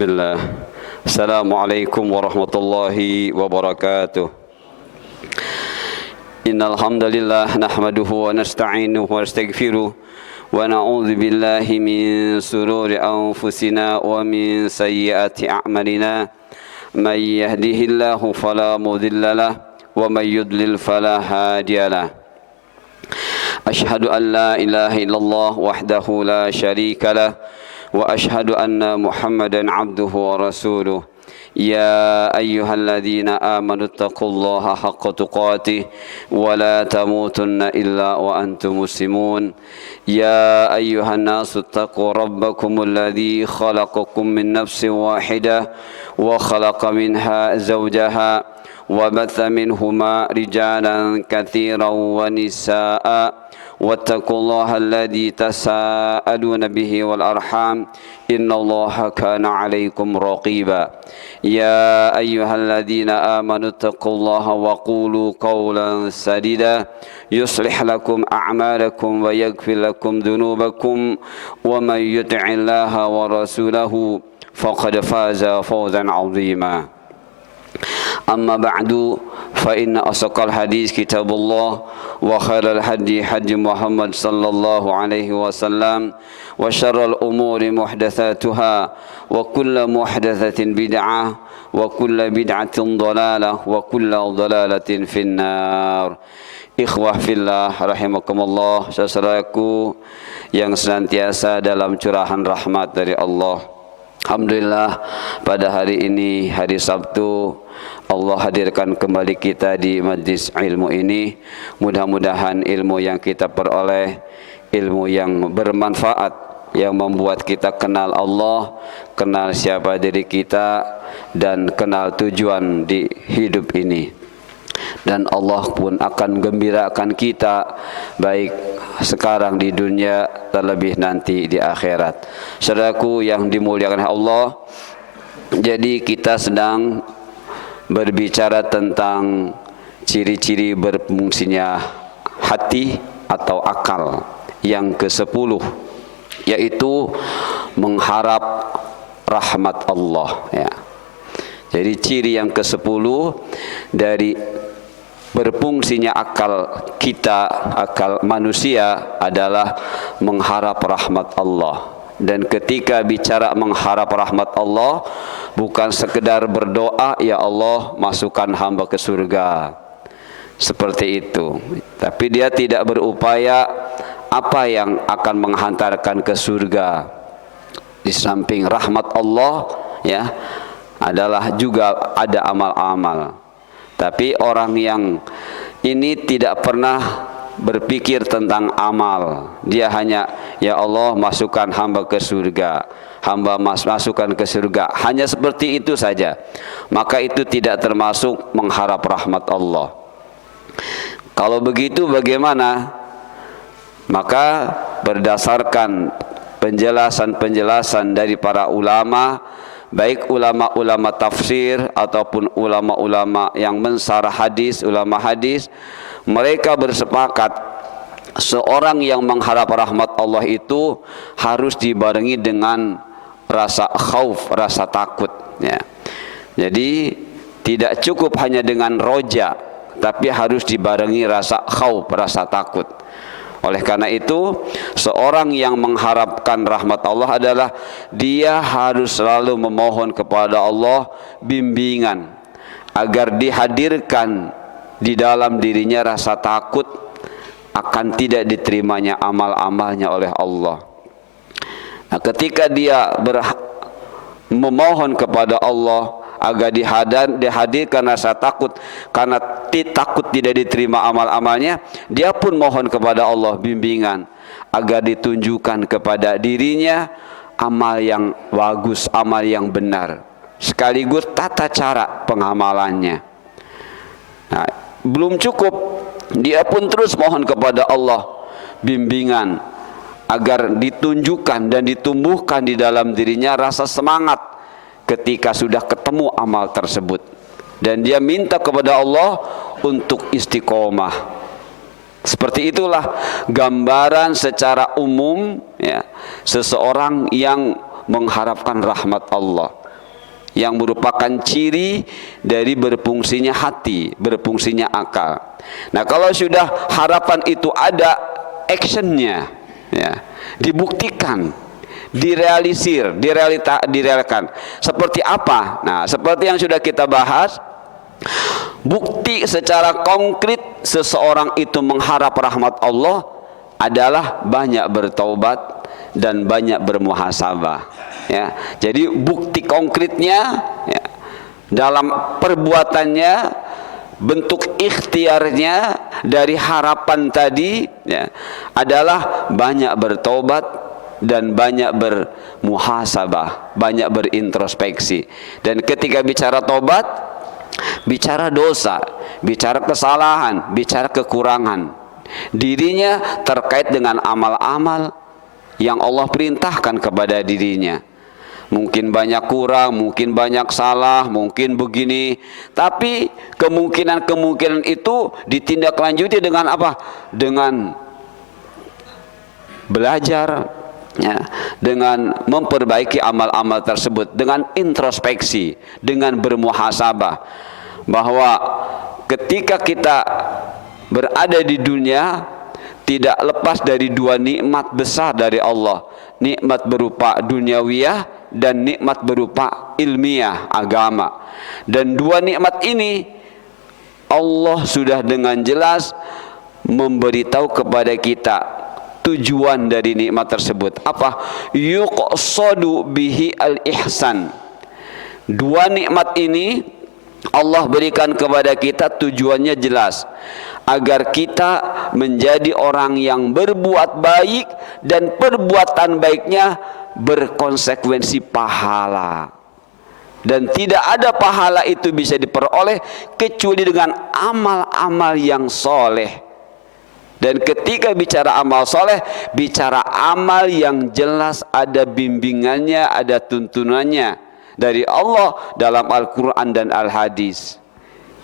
Bismillah. Assalamualaikum warahmatullahi wabarakatuh. Innal hamdalillah nahmaduhu wa nasta'inuhu wa nastaghfiruh wa na'udzu billahi min shururi anfusina wa min sayyiati a'malina. May yahdihillahu fala mudilla lahu wa may yudlil fala hadiya lahu. Ashhadu an la ilaha illallah wahdahu la syarika lahu wa ashhadu anna Muhammadan abduhu wa rasuluh. Ya ayyuhalladzina amanu taqullaha haqqa tuqatih wa la tamutunna illa wa antum muslimun. Ya ayyuhan nasu taqu rabbakumul ladzi khalaqakum min nafsin wahidah wa khalaqa minha zawjaha wa batha minhuma rijalan katsiran wa nisaa'a واتقوا الله الذي تساءلون به والأرحام إن الله كان عليكم رقيبا يا أيها الذين آمنوا اتقوا الله وقولوا قولا سديدا يصلح لكم أعمالكم ويغفر لكم ذنوبكم ومن يطع الله ورسوله فقد فاز فوزا عظيما أما بعد فإن أصدق الحديث كتاب الله وخير الهدي هدي محمد صلى الله عليه وسلم وشر الأمور محدثاتها وكل محدثة بدعة وكل بدعة ضلالة وكل ضلالة في النار. Ikhwah fillah rahimakumullah, saudaraku yang senantiasa dalam curahan rahmat dari Allah. Alhamdulillah, pada hari ini, hari Sabtu, Allah hadirkan kembali kita di majlis ilmu ini. Mudah-mudahan ilmu yang kita peroleh, ilmu yang bermanfaat, yang membuat kita kenal Allah, kenal siapa diri kita, dan kenal tujuan di hidup ini. Dan Allah pun akan gembirakan kita, baik sekarang di dunia, terlebih nanti di akhirat. Saudaraku yang dimuliakan Allah, jadi kita sedang berbicara tentang ciri-ciri berfungsinya hati atau akal yang ke-10, yaitu mengharap rahmat Allah, ya. Jadi ciri yang ke-10 dari berfungsinya akal kita, akal manusia, adalah mengharap rahmat Allah. Dan ketika bicara mengharap rahmat Allah, bukan sekedar berdoa, ya Allah masukkan hamba ke surga, seperti itu. Tapi dia tidak berupaya apa yang akan menghantarkan ke surga. Di samping rahmat Allah, ya, adalah juga ada amal-amal. Tapi orang yang ini tidak pernah berpikir tentang amal, dia hanya, ya Allah masukkan hamba ke surga, hamba masukkan ke surga, hanya seperti itu saja, maka itu tidak termasuk mengharap rahmat Allah. Kalau begitu bagaimana? Maka berdasarkan penjelasan-penjelasan dari para ulama, baik ulama-ulama tafsir ataupun ulama-ulama yang mensarah hadis, ulama hadis, mereka bersepakat seorang yang mengharap rahmat Allah itu harus dibarengi dengan rasa khauf, rasa takut, ya. Jadi tidak cukup hanya dengan roja, tapi harus dibarengi rasa khauf, rasa takut. Oleh karena itu, seorang yang mengharapkan rahmat Allah adalah dia harus selalu memohon kepada Allah bimbingan agar dihadirkan di dalam dirinya rasa takut akan tidak diterimanya amal-amalnya oleh Allah. Nah, ketika dia memohon kepada Allah agar dihadirkan rasa takut karena takut tidak diterima amal-amalnya, dia pun mohon kepada Allah bimbingan agar ditunjukkan kepada dirinya amal yang bagus, amal yang benar, sekaligus tata cara pengamalannya. Nah, belum cukup, dia pun terus mohon kepada Allah bimbingan agar ditunjukkan dan ditumbuhkan di dalam dirinya rasa semangat ketika sudah ketemu amal tersebut, dan dia minta kepada Allah untuk istiqomah. Seperti itulah gambaran secara umum, ya, seseorang yang mengharapkan rahmat Allah. yang merupakan ciri dari berfungsinya hati, berfungsinya akal. Nah, kalau sudah harapan itu ada actionnya, ya, dibuktikan, direalisir, direalkan. Seperti apa? Nah, seperti yang sudah kita bahas, bukti secara konkret seseorang itu mengharap rahmat Allah adalah banyak bertaubat dan banyak bermuhasabah. Ya, jadi bukti konkretnya, ya, dalam perbuatannya, bentuk ikhtiarnya dari harapan tadi, ya, adalah banyak bertaubat dan banyak bermuhasabah, banyak berintrospeksi. Dan ketika bicara taubat, bicara dosa, bicara kesalahan, bicara kekurangan dirinya terkait dengan amal-amal yang Allah perintahkan kepada dirinya. Mungkin banyak kurang, mungkin banyak salah, mungkin begini. Tapi kemungkinan itu ditindaklanjuti dengan apa? Dengan belajar, ya, dengan memperbaiki amal-amal tersebut, dengan introspeksi, dengan bermuhasabah. Bahwa ketika kita berada di dunia, tidak lepas dari dua nikmat besar dari Allah. Nikmat berupa duniawiyah dan nikmat berupa ilmiah, agama. Dan dua nikmat ini Allah sudah dengan jelas memberitahu kepada kita tujuan dari nikmat tersebut. Apa? Yuqsadu bihi al-ihsan. Dua nikmat ini Allah berikan kepada kita tujuannya jelas, agar kita menjadi orang yang berbuat baik dan perbuatan baiknya berkonsekuensi pahala. Dan tidak ada pahala itu bisa diperoleh kecuali dengan amal-amal yang soleh. Dan ketika bicara amal soleh, bicara amal yang jelas ada bimbingannya, ada tuntunannya dari Allah dalam Al-Quran dan Al-Hadis.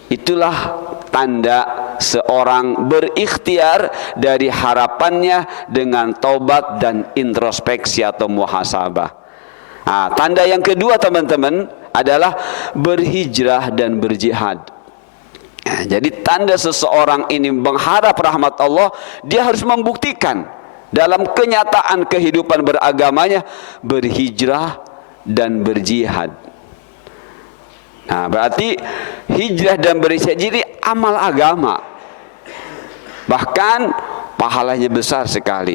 Itulah tanda seorang berikhtiar dari harapannya dengan taubat dan introspeksi atau muhasabah. Nah, tanda yang kedua teman-teman adalah berhijrah dan berjihad. Nah, jadi tanda seseorang ini mengharap rahmat Allah, dia harus membuktikan dalam kenyataan kehidupan beragamanya berhijrah dan berjihad. Nah, berarti hijrah dan berjihad jadi amal agama. Bahkan pahalanya besar sekali.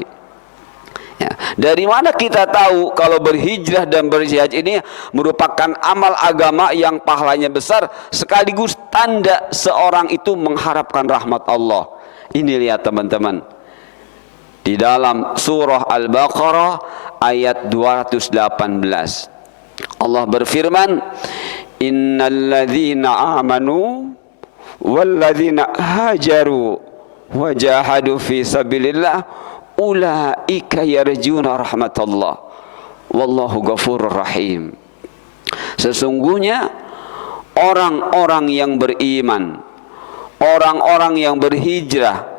Ya, dari mana kita tahu kalau berhijrah dan berjihad ini merupakan amal agama yang pahalanya besar, sekaligus tanda seorang itu mengharapkan rahmat Allah? Ini lihat teman-teman, di dalam surah Al-Baqarah ayat 218 Allah berfirman, innalladzina amanu walladzina hajaru wajahadu fi sabilillah ulaika yarjuna rahmatullah wallahu ghafurur rahim. Sesungguhnya orang-orang yang beriman, orang-orang yang berhijrah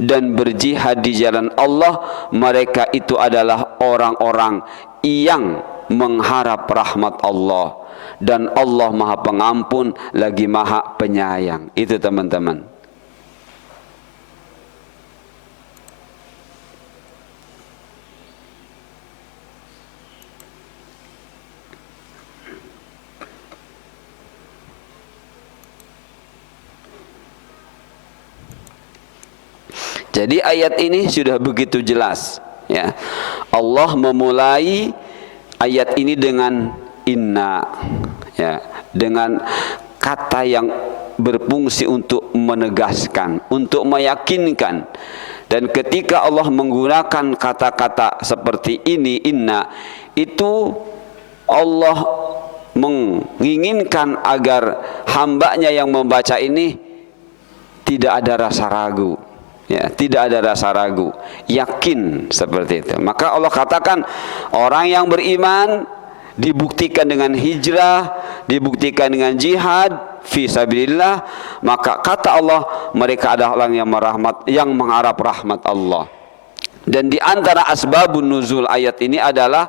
dan berjihad di jalan Allah, mereka itu adalah orang-orang yang mengharap rahmat Allah, dan Allah Maha Pengampun lagi Maha Penyayang. Itu teman-teman. Jadi ayat ini sudah begitu jelas, ya. Allah memulai ayat ini dengan inna, ya, dengan kata yang berfungsi untuk menegaskan, untuk meyakinkan. Dan ketika Allah menggunakan kata-kata seperti ini, inna, itu Allah menginginkan agar hambanya yang membaca ini tidak ada rasa ragu. Ya, tidak ada rasa ragu, yakin seperti itu. Maka Allah katakan orang yang beriman dibuktikan dengan hijrah, dibuktikan dengan jihad fi sabilillah, maka kata Allah mereka adalah orang yang mengharap rahmat Allah. Dan di antara asbabun nuzul ayat ini adalah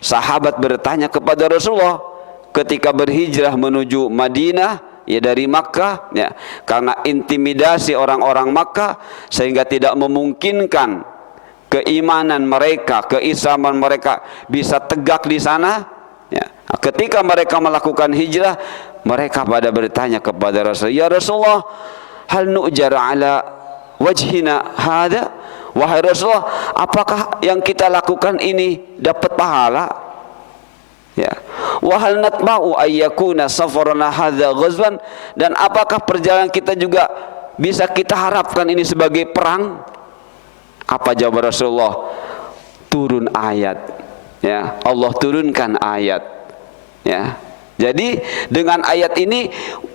sahabat bertanya kepada Rasulullah, ketika berhijrah menuju Madinah, ya dari Makkah, ya karena intimidasi orang-orang Makkah sehingga tidak memungkinkan keimanan mereka, keislaman mereka bisa tegak di sana. Ya, ketika mereka melakukan hijrah, mereka pada bertanya kepada Rasul, ya Rasulullah, hal nu'jar ala wajhina hada? Wahai Rasulullah, apakah yang kita lakukan ini dapat pahala? Ya. Wa hal natma'u ayyakuna safarana hadza ghazwan, dan apakah perjalanan kita juga bisa kita harapkan ini sebagai perang? Apa jawab Rasulullah? Turun ayat. Ya, Allah turunkan ayat. Ya. Jadi dengan ayat ini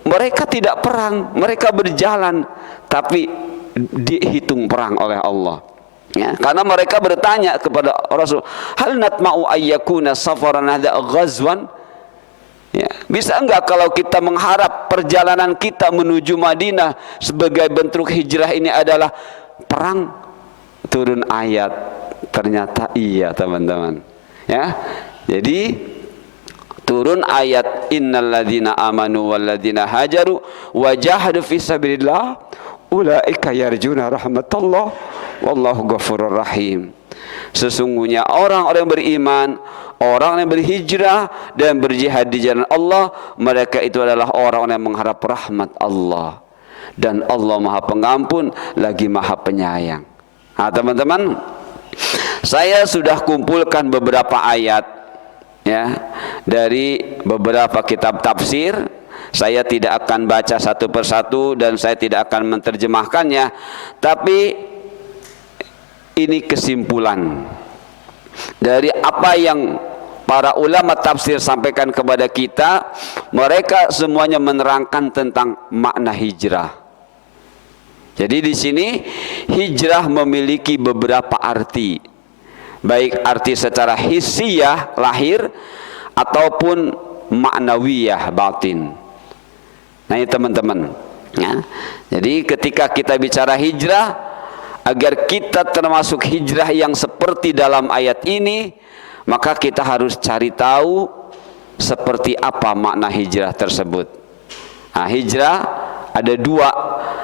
mereka tidak perang, mereka berjalan, tapi dihitung perang oleh Allah. Ya, karena mereka bertanya kepada Rasul, hal natma'u ayyakuna safaran hadza ghazwan? Ya, bisa enggak kalau kita mengharap perjalanan kita menuju Madinah sebagai bentuk hijrah ini adalah perang? Turun ayat, ternyata iya teman-teman. Ya, jadi turun ayat innal ladzina amanu wal ladzina hajaru wa jahadu fi sabilillah ulaika yarjuna rahmatallah wallahu ghafurur rahim. Sesungguhnya orang-orang beriman, orang yang berhijrah dan berjihad di jalan Allah, mereka itu adalah orang-orang yang mengharap rahmat Allah, dan Allah Maha Pengampun lagi Maha Penyayang. Nah, teman-teman, saya sudah kumpulkan beberapa ayat ya dari beberapa kitab tafsir. Saya tidak akan baca satu persatu dan saya tidak akan menerjemahkannya, tapi ini kesimpulan dari apa yang para ulama tafsir sampaikan kepada kita. Mereka semuanya menerangkan tentang makna hijrah. Jadi di sini hijrah memiliki beberapa arti, baik arti secara hissiyah lahir ataupun maknawiyah batin. Nah ini teman-teman ya. Jadi ketika kita bicara hijrah, agar kita termasuk hijrah yang seperti dalam ayat ini, maka kita harus cari tahu seperti apa makna hijrah tersebut. Nah, hijrah ada dua,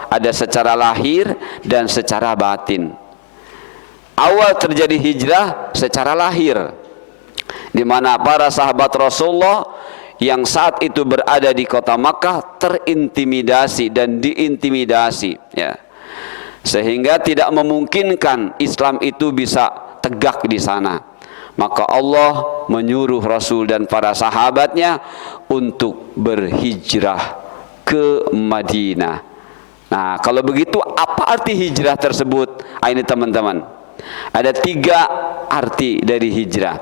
ada secara lahir dan secara batin. Awal terjadi hijrah secara lahir, di mana para sahabat Rasulullah yang saat itu berada di kota Makkah terintimidasi dan diintimidasi, ya, sehingga tidak memungkinkan Islam itu bisa tegak di sana. Maka Allah menyuruh Rasul dan para sahabatnya untuk berhijrah ke Madinah. Nah, kalau begitu apa arti hijrah tersebut? Ini teman-teman, ada 3 arti dari hijrah.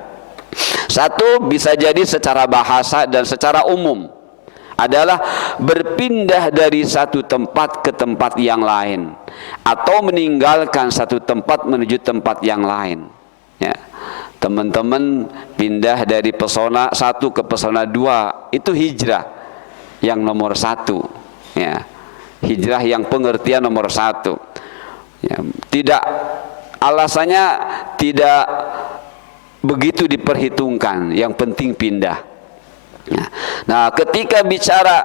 Satu, bisa jadi secara bahasa dan secara umum adalah berpindah dari satu tempat ke tempat yang lain, atau meninggalkan satu tempat menuju tempat yang lain. Ya, teman-teman pindah dari pesona 1 ke pesona 2, itu hijrah yang nomor 1. Ya, hijrah yang pengertian nomor 1. Ya, tidak, alasannya tidak begitu diperhitungkan, yang penting pindah. Nah, ketika bicara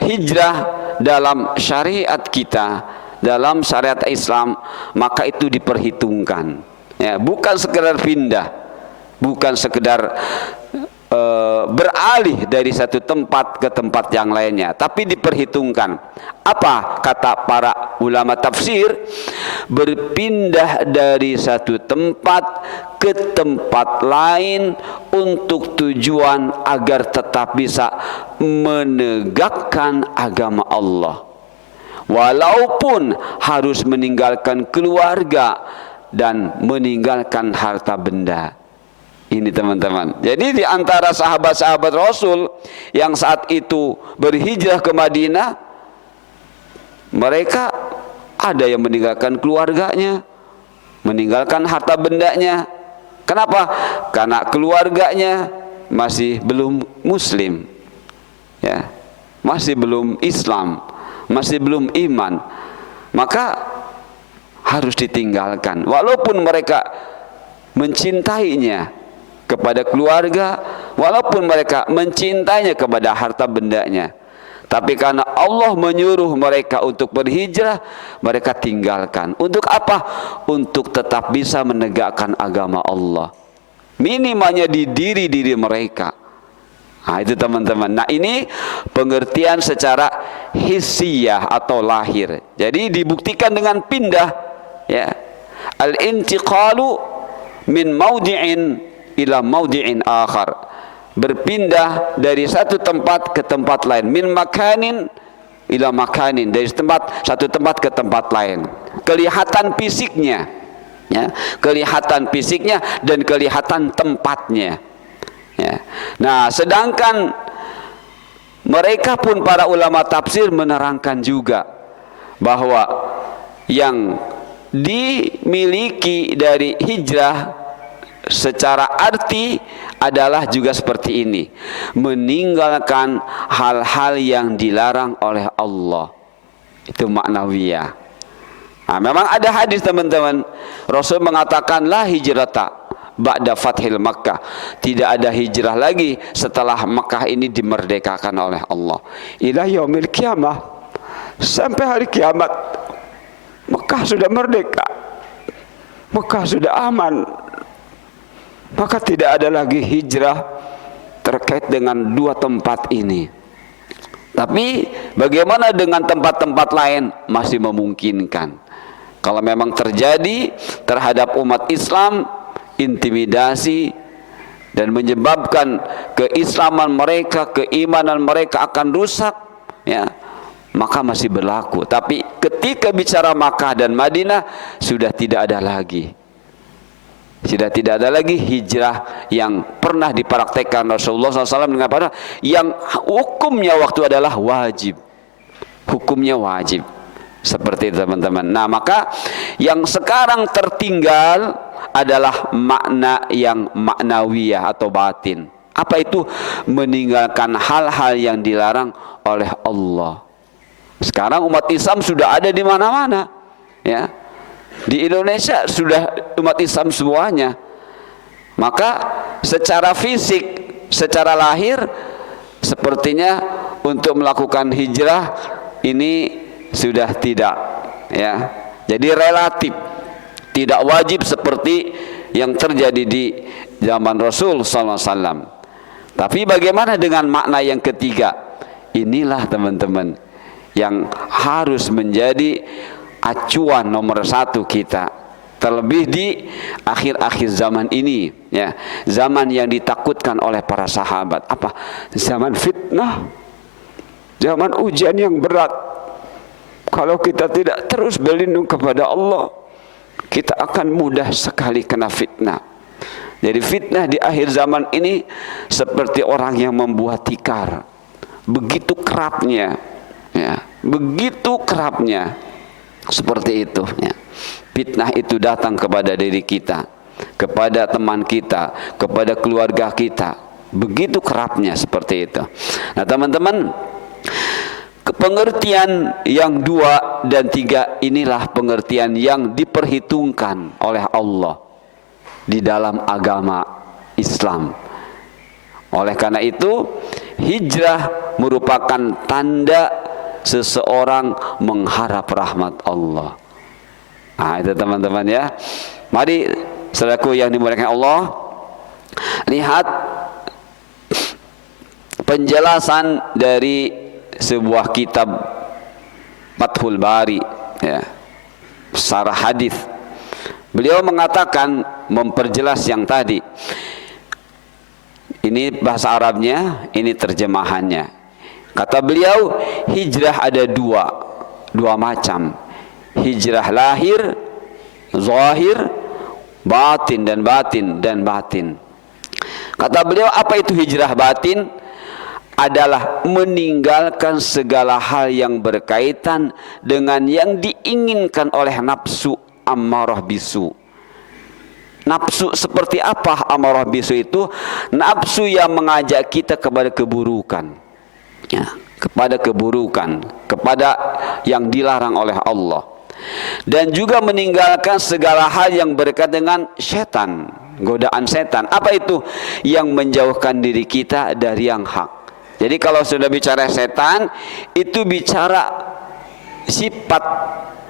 hijrah dalam syariat kita, dalam syariat Islam, maka itu diperhitungkan. Ya, bukan sekedar pindah, bukan sekedar beralih dari satu tempat ke tempat yang lainnya, tapi diperhitungkan. Apa kata para ulama tafsir? Berpindah dari satu tempat ke tempat lain untuk tujuan agar tetap bisa menegakkan agama Allah, walaupun harus meninggalkan keluarga dan meninggalkan harta benda. Ini teman-teman. Jadi di antara sahabat-sahabat Rasul yang saat itu berhijrah ke Madinah, mereka ada yang meninggalkan keluarganya, meninggalkan harta bendanya. Kenapa? Karena keluarganya masih belum Muslim, ya, masih belum Islam, masih belum iman, maka harus ditinggalkan. Walaupun mereka mencintainya, kepada keluarga, walaupun mereka mencintainya kepada harta bendanya. Tapi karena Allah menyuruh mereka untuk berhijrah, mereka tinggalkan. Untuk apa? Untuk tetap bisa menegakkan agama Allah. Minimalnya di diri mereka. Nah itu teman-teman. Nah ini pengertian secara hissiyah atau lahir. Jadi dibuktikan dengan pindah. Ya. Al-intiqalu min maudi'in ila maudi'in akhar. Berpindah dari satu tempat ke tempat lain, min makanin ila makanin, dari satu tempat ke tempat lain. Kelihatan fisiknya, ya, kelihatan fisiknya dan kelihatan tempatnya. Ya. Nah, sedangkan mereka pun para ulama tafsir menerangkan juga bahwa yang dimiliki dari hijrah secara arti adalah juga seperti ini, meninggalkan hal-hal yang dilarang oleh Allah. Itu maknawiyah. Nah, memang ada hadis teman-teman, Rasul mengatakan la hijrata ba'da fathil Makkah, tidak ada hijrah lagi setelah Makkah ini dimerdekakan oleh Allah. Ila yaumil qiyamah, sampai hari kiamat Makkah sudah merdeka, Makkah sudah aman. Maka tidak ada lagi hijrah terkait dengan dua tempat ini. Tapi bagaimana dengan tempat-tempat lain? Masih memungkinkan. Kalau memang terjadi terhadap umat Islam intimidasi dan menyebabkan keislaman mereka, keimanan mereka akan rusak, ya, maka masih berlaku. Tapi ketika bicara Makkah dan Madinah sudah tidak ada lagi. Sudah tidak ada lagi hijrah yang pernah dipraktekkan Rasulullah SAW dengan pada yang hukumnya waktu adalah wajib. Hukumnya wajib. Seperti itu teman-teman. Nah maka yang sekarang tertinggal adalah makna yang maknawiyah atau batin. Apa itu? Meninggalkan hal-hal yang dilarang oleh Allah. Sekarang umat Islam sudah ada di mana-mana, ya. Di Indonesia sudah umat Islam semuanya. Maka secara fisik, secara lahir sepertinya untuk melakukan hijrah ini sudah tidak, ya. Jadi relatif tidak wajib seperti yang terjadi di zaman Rasul SAW. Tapi bagaimana dengan makna yang ketiga? Inilah teman-teman yang harus menjadi acuan nomor satu kita, terlebih di akhir-akhir zaman ini, ya, zaman yang ditakutkan oleh para sahabat. Apa? Zaman fitnah, zaman ujian yang berat. Kalau kita tidak terus berlindung kepada Allah, kita akan mudah sekali kena fitnah. Jadi fitnah di akhir zaman ini seperti orang yang membuat tikar, begitu kerapnya, ya, begitu kerapnya. Seperti itu, ya. Fitnah itu datang kepada diri kita, kepada teman kita, kepada keluarga kita. Begitu kerapnya seperti itu. Nah teman-teman, pengertian yang 2 dan 3 inilah pengertian yang diperhitungkan oleh Allah di dalam agama Islam. Oleh karena itu, hijrah merupakan tanda seseorang mengharap rahmat Allah. Nah itu teman-teman ya. Mari saudaraku yang dimuliakan Allah, lihat penjelasan dari sebuah kitab Fathul Bari, ya, syarah hadis. Beliau mengatakan, memperjelas yang tadi. Ini bahasa Arabnya, ini terjemahannya. Kata beliau, hijrah ada dua macam. Hijrah lahir, zahir, batin dan batin. Kata beliau, apa itu hijrah batin? Adalah meninggalkan segala hal yang berkaitan dengan yang diinginkan oleh nafsu ammarah bisu. Nafsu seperti apa ammarah bisu itu? Nafsu yang mengajak kita kepada keburukan, ya, kepada keburukan, kepada yang dilarang oleh Allah. Dan juga meninggalkan segala hal yang berkaitan dengan setan, godaan setan. Apa itu? Yang menjauhkan diri kita dari yang hak. Jadi kalau sudah bicara setan, itu bicara sifat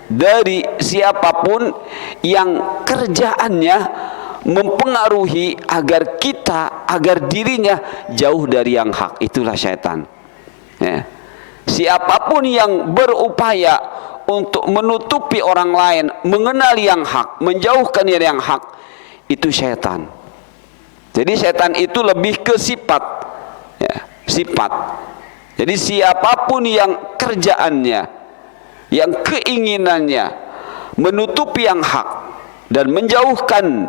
dari siapapun yang kerjaannya mempengaruhi agar dirinya jauh dari yang hak. Itulah setan. Ya. Siapapun yang berupaya untuk menutupi orang lain, mengenal yang hak, menjauhkan dari yang hak, itu setan. Jadi setan itu lebih ke sifat, ya, sifat. Jadi siapapun yang kerjaannya, yang keinginannya menutupi yang hak dan menjauhkan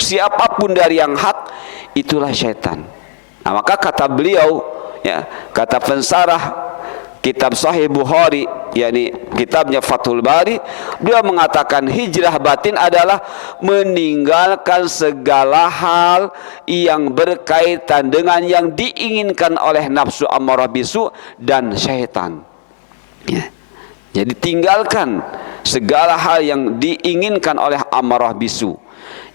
siapapun dari yang hak, itulah setan. Nah, maka kata beliau, ya, kata pensarah kitab Sahih Bukhari, yakni kitabnya Fathul Bari, beliau mengatakan hijrah batin adalah meninggalkan segala hal yang berkaitan dengan yang diinginkan oleh nafsu ammarah bisu dan syaitan. Ya. Jadi tinggalkan segala hal yang diinginkan oleh amarah bisu.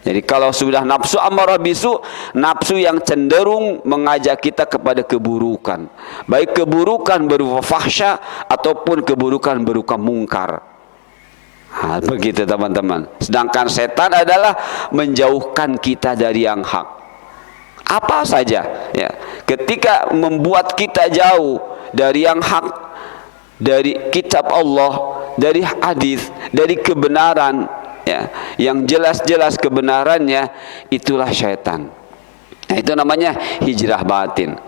Jadi kalau sudah nafsu ammarah bisu, nafsu yang cenderung mengajak kita kepada keburukan, baik keburukan berupa fahsya ataupun keburukan berupa mungkar. Nah, begitu teman-teman. Sedangkan setan adalah menjauhkan kita dari yang hak. Apa saja, ya, ketika membuat kita jauh dari yang hak, dari kitab Allah, dari hadis, dari kebenaran, ya, yang jelas-jelas kebenarannya, itulah syaitan. Nah, itu namanya hijrah batin.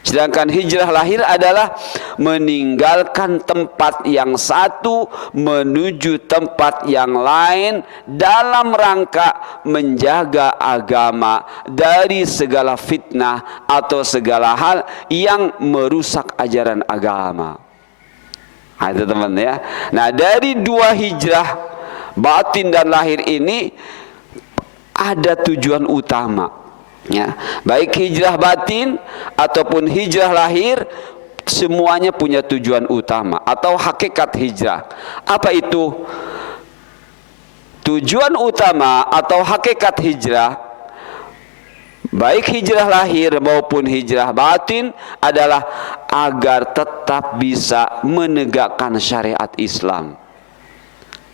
Sedangkan hijrah lahir adalah meninggalkan tempat yang satu menuju tempat yang lain dalam rangka menjaga agama dari segala fitnah atau segala hal yang merusak ajaran agama. Nah, itu teman ya. Nah, dari dua hijrah batin dan lahir ini ada tujuan utama, ya. Baik hijrah batin ataupun hijrah lahir, semuanya punya tujuan utama atau hakikat hijrah. Apa itu? Tujuan utama atau hakikat hijrah, baik hijrah lahir maupun hijrah batin, adalah agar tetap bisa menegakkan syariat Islam.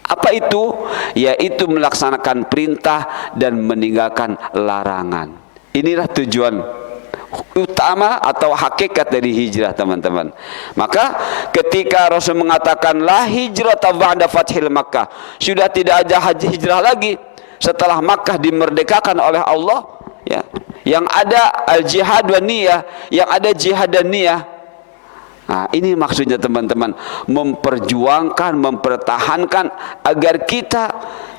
Apa itu? Yaitu melaksanakan perintah dan meninggalkan larangan. Inilah tujuan utama atau hakikat dari hijrah, teman-teman. Maka ketika Rasul mengatakan la hijrata ba'da fathil Makkah, sudah tidak ada hijrah lagi setelah Makkah dimerdekakan oleh Allah, ya. Yang ada al-jihad wa niyah, yang ada jihad dan niyah. Nah, ini maksudnya teman-teman, memperjuangkan, mempertahankan agar kita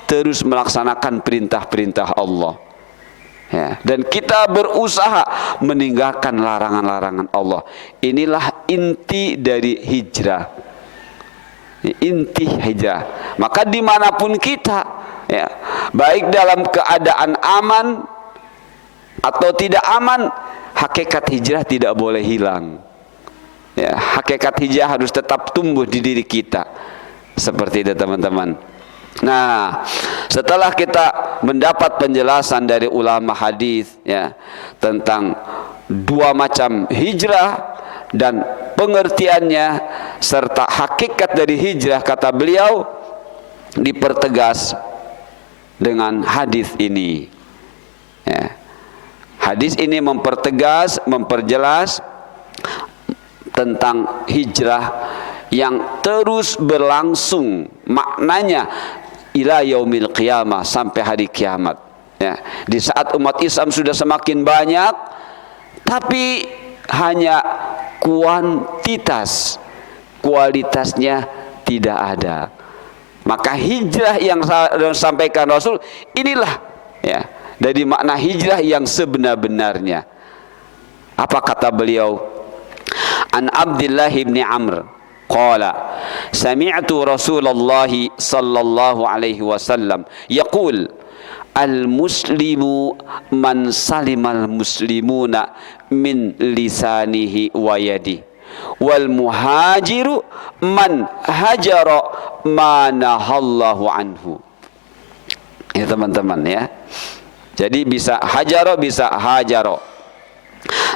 terus melaksanakan perintah-perintah Allah, ya, dan kita berusaha meninggalkan larangan-larangan Allah. Inilah inti dari hijrah, inti hijrah. Maka dimanapun kita, ya, baik dalam keadaan aman atau tidak aman, hakikat hijrah tidak boleh hilang. Ya, hakikat hijrah harus tetap tumbuh di diri kita. Seperti itu teman-teman. Nah, setelah kita mendapat penjelasan dari ulama hadis, ya, tentang dua macam hijrah dan pengertiannya serta hakikat dari hijrah, kata beliau dipertegas dengan hadis ini, ya. Hadis ini mempertegas, memperjelas tentang hijrah yang terus berlangsung, maknanya ila yaumil qiyamah, sampai hari kiamat, ya. Di saat umat Islam sudah semakin banyak, tapi hanya kuantitas, kualitasnya tidak ada. Maka hijrah yang disampaikan Rasul inilah, ya, dari makna hijrah yang sebenar-benarnya. Apa kata beliau? An Abdullah bin Amr qala sami'tu Rasulullah sallallahu alaihi wasallam yaqul al-muslimu man salimal muslimuna min lisanihi wa yadihi wal muhajiru man hajara ma nahallahu anhu. Ya teman-teman, ya. Jadi bisa hajaro, bisa hajaro.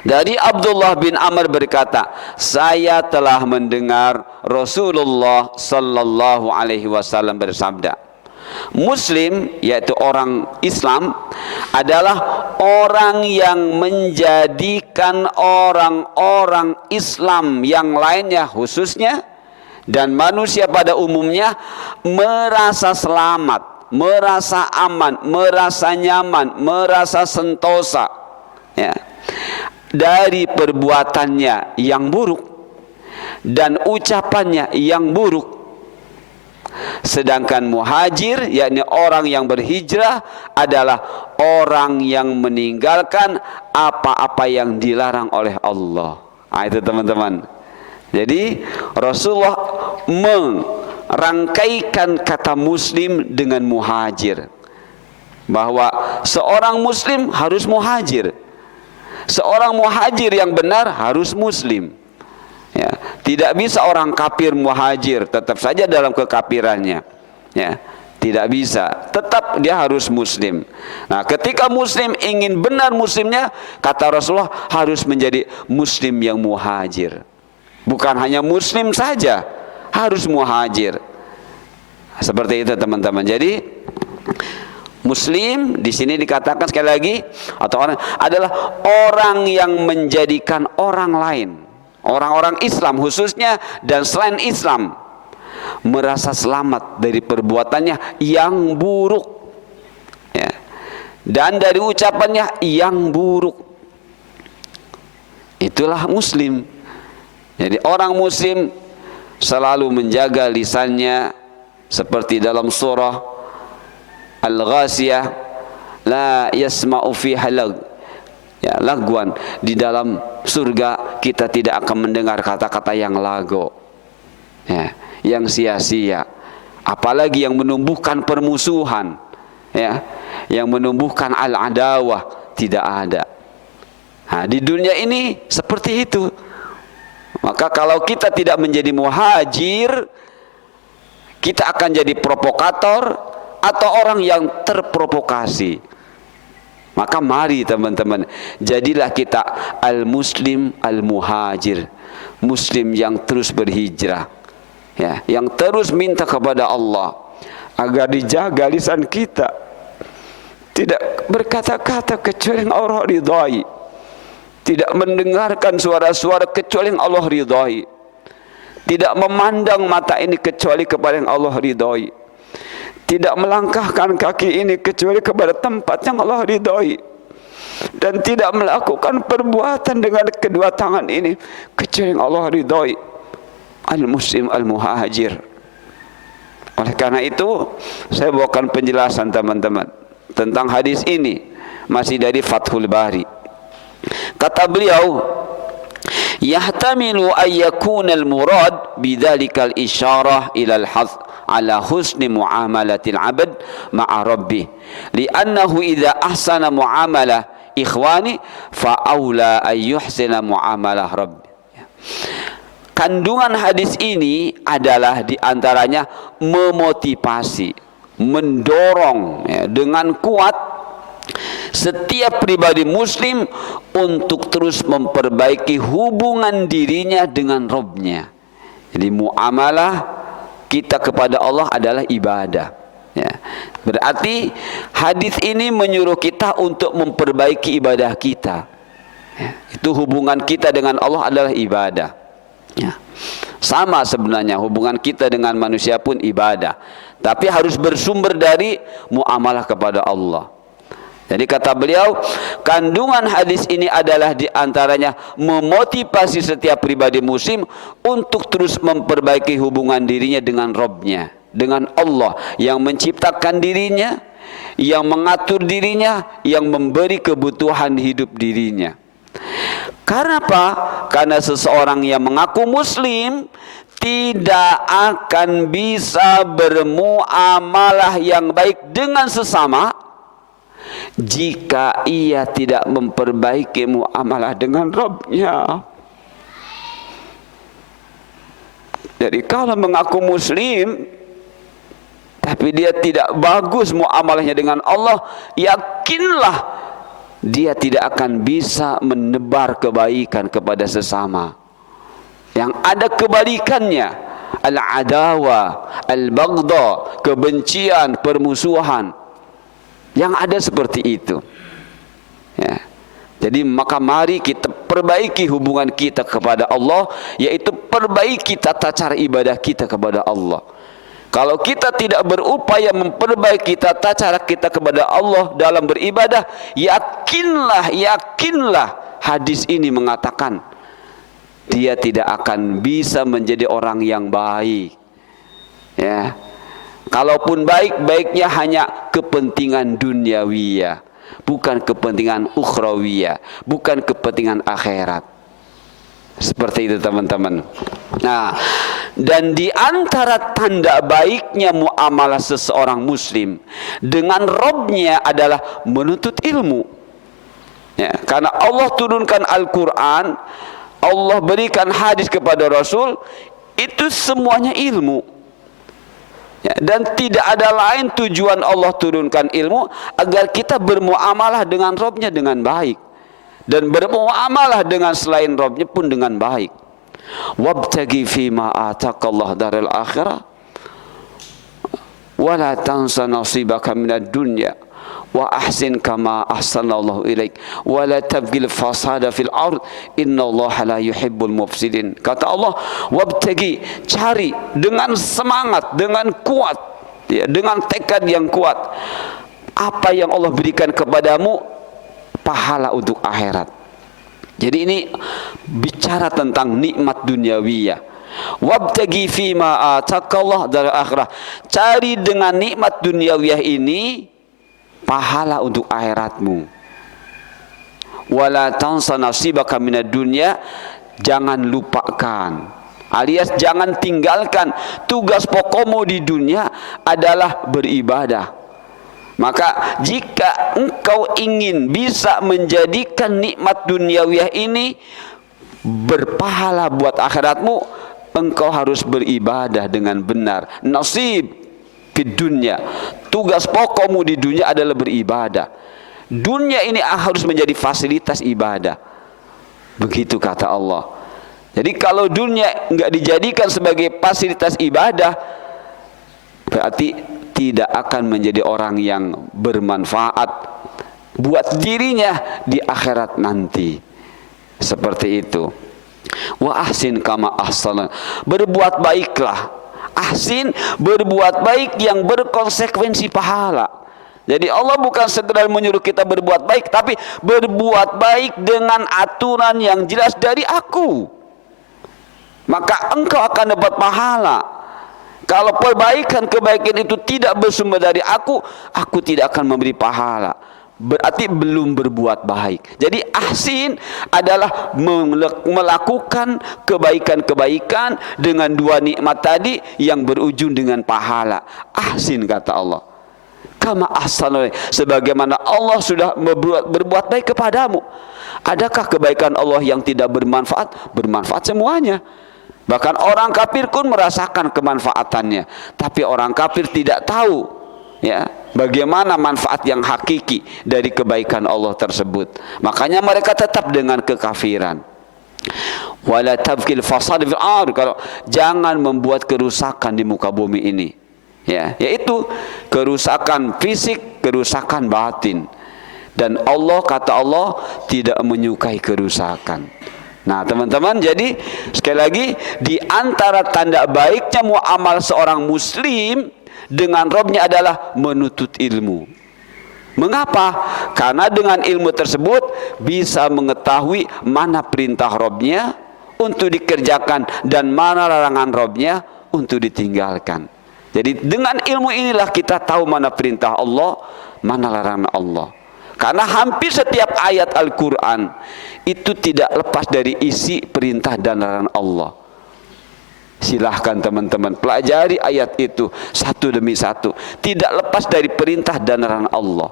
Dari Abdullah bin Amr berkata, saya telah mendengar Rasulullah sallallahu alaihi wasallam bersabda, Muslim, yaitu orang Islam, adalah orang yang menjadikan orang-orang Islam yang lainnya khususnya dan manusia pada umumnya merasa selamat, merasa aman, merasa nyaman, merasa sentosa, ya, dari perbuatannya yang buruk dan ucapannya yang buruk. Sedangkan muhajir, yakni orang yang berhijrah, adalah orang yang meninggalkan apa-apa yang dilarang oleh Allah. Nah, itu teman-teman. Jadi Rasulullah merangkaikan kata muslim dengan muhajir, bahwa seorang muslim harus muhajir. Seorang muhajir yang benar harus muslim. Ya, tidak bisa orang kafir muhajir, tetap saja dalam kekafirannya. Ya, tidak bisa. Tetap dia harus muslim. Nah, ketika muslim ingin benar muslimnya, kata Rasulullah harus menjadi muslim yang muhajir. Bukan hanya muslim saja, harus muhajir. Seperti itu teman-teman. Jadi Muslim di sini dikatakan sekali lagi, atau orang adalah orang yang menjadikan orang lain, orang-orang Islam khususnya dan selain Islam, merasa selamat dari perbuatannya yang buruk, ya, dan dari ucapannya yang buruk. Itulah Muslim. Jadi orang Muslim selalu menjaga lisannya, seperti dalam surah Al-Ghasiyah, la yasma'u fiha lag, ya, lagwan. Di dalam surga kita tidak akan mendengar kata-kata yang lago, ya, yang sia-sia, apalagi yang menumbuhkan permusuhan, ya, yang menumbuhkan al-adawah, tidak ada. Nah, di dunia ini seperti itu. Maka kalau kita tidak menjadi muhajir, kita akan jadi provokator atau orang yang terprovokasi. Maka mari teman-teman, jadilah kita al-muslim al-muhajir, muslim yang terus berhijrah, ya, yang terus minta kepada Allah agar dijaga lisan kita, tidak berkata-kata kecuali yang Allah ridhai, tidak mendengarkan suara-suara kecuali yang Allah ridhai, tidak memandang mata ini kecuali kepada yang Allah ridhai, tidak melangkahkan kaki ini kecuali kepada tempat yang Allah ridhoi, dan tidak melakukan perbuatan dengan kedua tangan ini kecuali yang Allah ridhoi. Al-muslim al-muhajir. Oleh karena itu saya bawakan penjelasan teman-teman tentang hadis ini, masih dari Fathul Bari. Kata beliau, yahtamilu ayyakuna al-murad bidzalikal isyarah ila al-hadd ala husni muamalatil abad ma'a rabbih, li'annahu idza ahsana muamalah ikhwani fa aula ay yuhsina muamalah rabbi. Kandungan hadis ini adalah diantaranya memotivasi, mendorong, ya, dengan kuat setiap pribadi muslim untuk terus memperbaiki hubungan dirinya dengan Rabb-nya. Jadi muamalah kita kepada Allah adalah ibadah, ya. Berarti hadis ini menyuruh kita untuk memperbaiki ibadah kita, ya. Itu hubungan kita dengan Allah adalah ibadah, ya. Sama sebenarnya hubungan kita dengan manusia pun ibadah, tapi harus bersumber dari muamalah kepada Allah. Jadi kata beliau, kandungan hadis ini adalah diantaranya memotivasi setiap pribadi muslim untuk terus memperbaiki hubungan dirinya dengan Rabb-nya, dengan Allah yang menciptakan dirinya, yang mengatur dirinya, yang memberi kebutuhan hidup dirinya. Karena apa? Karena seseorang yang mengaku muslim tidak akan bisa bermuamalah yang baik dengan sesama jika ia tidak memperbaiki muamalah dengan Rabb-nya. Jadi kalau mengaku muslim tapi dia tidak bagus muamalahnya dengan Allah, yakinlah dia tidak akan bisa menebar kebaikan kepada sesama. Yang ada kebalikannya, al-adawa, al-baghdha, kebencian, permusuhan. Yang ada seperti itu. Ya. Jadi maka mari kita perbaiki hubungan kita kepada Allah, yaitu perbaiki tata cara ibadah kita kepada Allah. Kalau kita tidak berupaya memperbaiki tata cara kita kepada Allah dalam beribadah, yakinlah hadis ini mengatakan dia tidak akan bisa menjadi orang yang baik. Ya. Kalaupun baik, baiknya hanya kepentingan duniawiyah, bukan kepentingan ukhrawiyah, bukan kepentingan akhirat. Seperti itu teman-teman. Nah, dan di antara tanda baiknya muamalah seseorang muslim dengan Rabbnya adalah menuntut ilmu. Ya, karena Allah turunkan Al-Quran, Allah berikan hadis kepada Rasul, itu semuanya ilmu. Ya, dan tidak ada lain tujuan Allah turunkan ilmu agar kita bermuamalah dengan Rabbnya dengan baik, dan bermuamalah dengan selain Rabbnya pun dengan baik. Wabtagi fima ataqallah daril akhirah wala tansa nasibaka minad dunya wa ahsin kama ahsanallahu ilaik wala tabghil fasada fil ard innallaha la yuhibbul mufsidin. Kata Allah, wabtagi, cari dengan semangat, dengan kuat, ya, dengan tekad yang kuat apa yang Allah berikan kepadamu, pahala untuk akhirat. Jadi ini bicara tentang nikmat duniawiyah. Wabtagi fima ataqallah daril akhirah, cari dengan nikmat duniawiyah ini pahala untuk akhiratmu. Wala tansa nasibaka minad dunya, jangan lupakan, alias jangan tinggalkan tugas pokokmu di dunia adalah beribadah. Maka jika engkau ingin bisa menjadikan nikmat duniawiyah ini berpahala buat akhiratmu, engkau harus beribadah dengan benar. Nasib di dunia, tugas pokokmu di dunia adalah beribadah. Dunia ini harus menjadi fasilitas ibadah. Begitu kata Allah. Jadi kalau dunia enggak dijadikan sebagai fasilitas ibadah, berarti tidak akan menjadi orang yang bermanfaat buat dirinya di akhirat nanti. Seperti itu. Wa ahsin kama ahsana, berbuat baiklah. Ahsin, berbuat baik yang berkonsekuensi pahala. Jadi Allah bukan sekedar menyuruh kita berbuat baik, tapi berbuat baik dengan aturan yang jelas dari aku, maka engkau akan dapat pahala. Kalau kebaikan itu tidak bersumber dari aku tidak akan memberi pahala. Berarti belum berbuat baik. Jadi ahsin adalah melakukan kebaikan-kebaikan dengan dua nikmat tadi yang berujung dengan pahala. Ahsin kata Allah. Kama ahsana, sebagaimana Allah sudah berbuat baik kepadamu. Adakah kebaikan Allah yang tidak bermanfaat? Bermanfaat semuanya. Bahkan orang kafir pun merasakan kemanfaatannya, tapi orang kafir tidak tahu, ya, bagaimana manfaat yang hakiki dari kebaikan Allah tersebut. Makanya mereka tetap dengan kekafiran. Wala tabghil fasad fil ard, kalau jangan membuat kerusakan di muka bumi ini, ya, yaitu kerusakan fisik, kerusakan batin. Dan Allah, kata Allah, tidak menyukai kerusakan. Nah teman-teman, jadi sekali lagi, di antara tanda baiknya muamal seorang muslim dengan Rabbnya adalah menuntut ilmu. Mengapa? Karena dengan ilmu tersebut bisa mengetahui mana perintah Rabbnya untuk dikerjakan dan mana larangan Rabbnya untuk ditinggalkan. Jadi dengan ilmu inilah kita tahu mana perintah Allah, mana larangan Allah. Karena hampir setiap ayat Al-Quran itu tidak lepas dari isi perintah dan larangan Allah. Silahkan teman-teman pelajari ayat itu satu demi satu. Tidak lepas dari perintah dan larangan Allah.